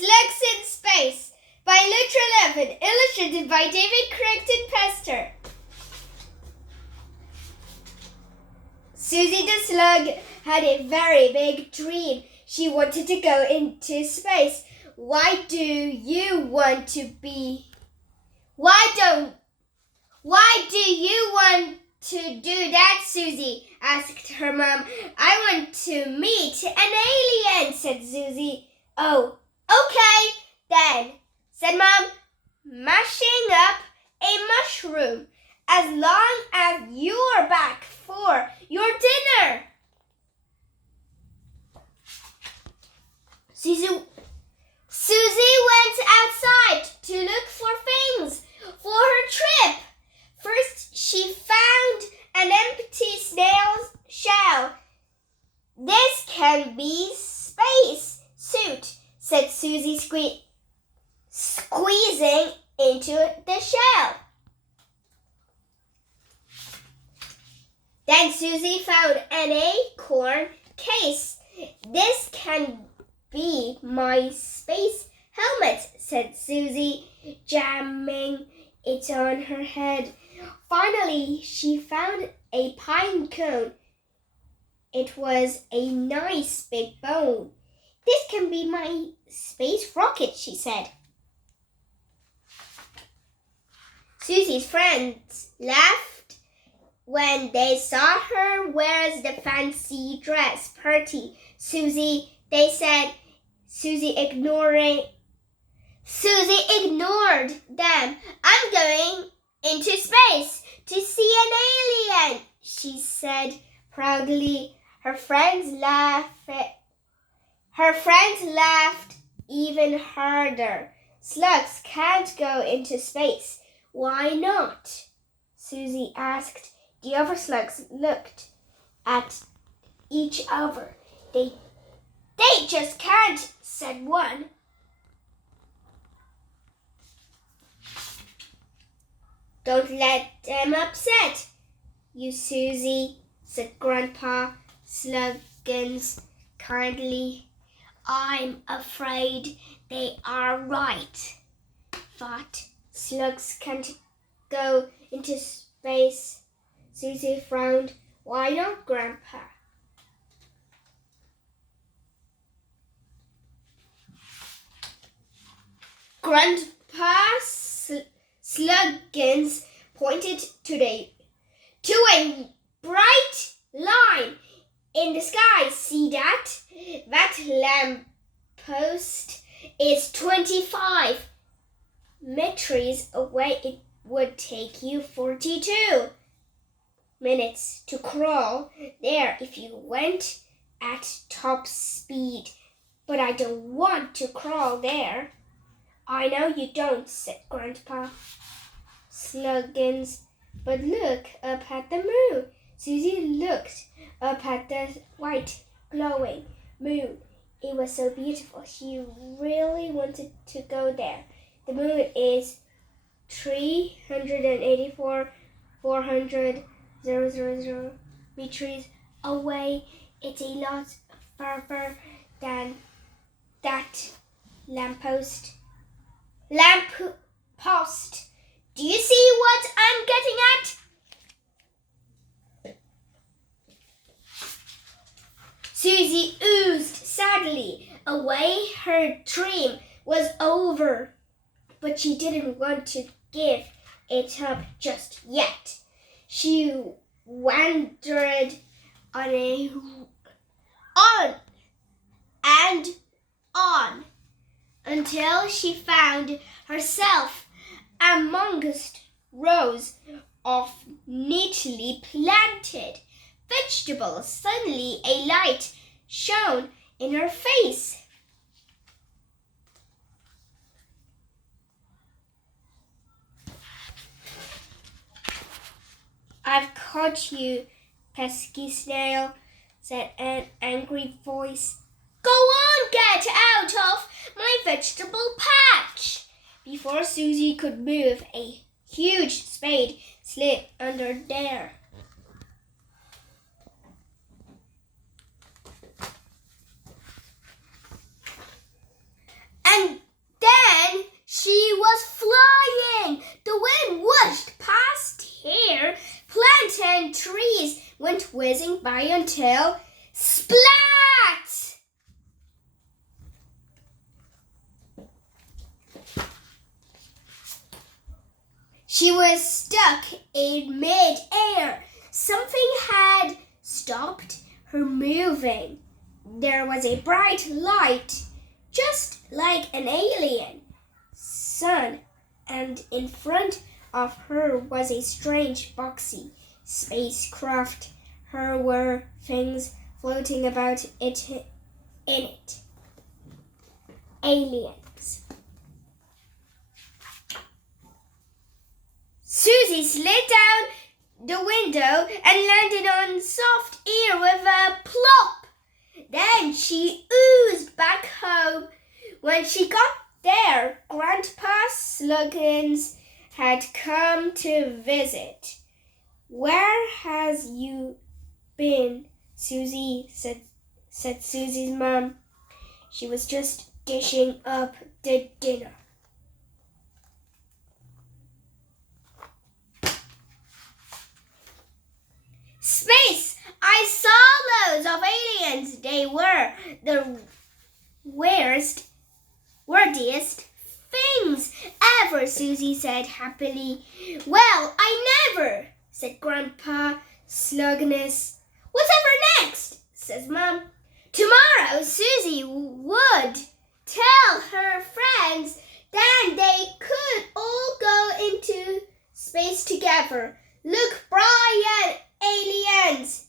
Slugs in Space by Treleaven, illustrated by David Crichton Pester. Susie the Slug had a very big dream. She wanted to go into space. Why do you want to do that, Susie? Asked her mom. I want to meet an alien, said Susie. Oh, okay, then, said Mom, mashing up a mushroom, as long as you're back for your dinner. Susie went outside to look for things for her trip. First, she found an empty snail's shell. This can be space suit, said Susie, squeezing into the shell. Then Susie found an acorn case. This can be my space helmet, said Susie, jamming it on her head. Finally, she found a pine cone. It was a nice big bone. This can be my space rocket, she said. Susie's friends laughed when they saw her wear the fancy dress. Pretty Susie, they said. Susie ignored them. I'm going into space to see an alien, she said proudly. Her friends laughed even harder. Slugs can't go into space. Why not? Susie asked. The other slugs looked at each other. They just can't, said one. Don't let them upset you, Susie, said Grandpa Sluggins kindly. I'm afraid they are right. But slugs can't go into space. Susie frowned. Why not, Grandpa? Grandpa Sluggins pointed to a bright line in the sky. See that? That lamppost is 25 meters away. It would take you 42 minutes to crawl there if you went at top speed. But I don't want to crawl there. I know you don't, said Grandpa Sluggins. But look up at the moon. Susie looked up at the white, glowing moon. It was so beautiful. She really wanted to go there. The moon is 384,400,000 meters away. It's a lot further than that lamppost. Do you see what I'm getting at? Susie oozed sadly away. Her dream was over, but she didn't want to give it up just yet. She wandered on until she found herself amongst rows of neatly planted vegetables. Suddenly a light shone in her face. I've caught you, pesky snail, said an angry voice. Go on, get out of my vegetable patch! Before Susie could move, a huge spade slid under there. And passing by until splat! She was stuck in mid-air. Something had stopped her moving. There was a bright light, just like an alien sun, and in front of her was a strange boxy spacecraft. There were things floating about in it. Aliens. Susie slid down the window and landed on soft air with a plop. Then she oozed back home. When she got there, Grandpa Slugs had come to visit. "Where has you been, Susie?" said Susie's mom. "She was just dishing up the dinner." Space! I saw loads of aliens. They were the weirdest things ever, Susie said happily. "Well, I never," said Grandpa Slugness. "Whatever next?" says Mom. Tomorrow Susie would tell her friends, then they could all go into space together. "Look, Brian, aliens!"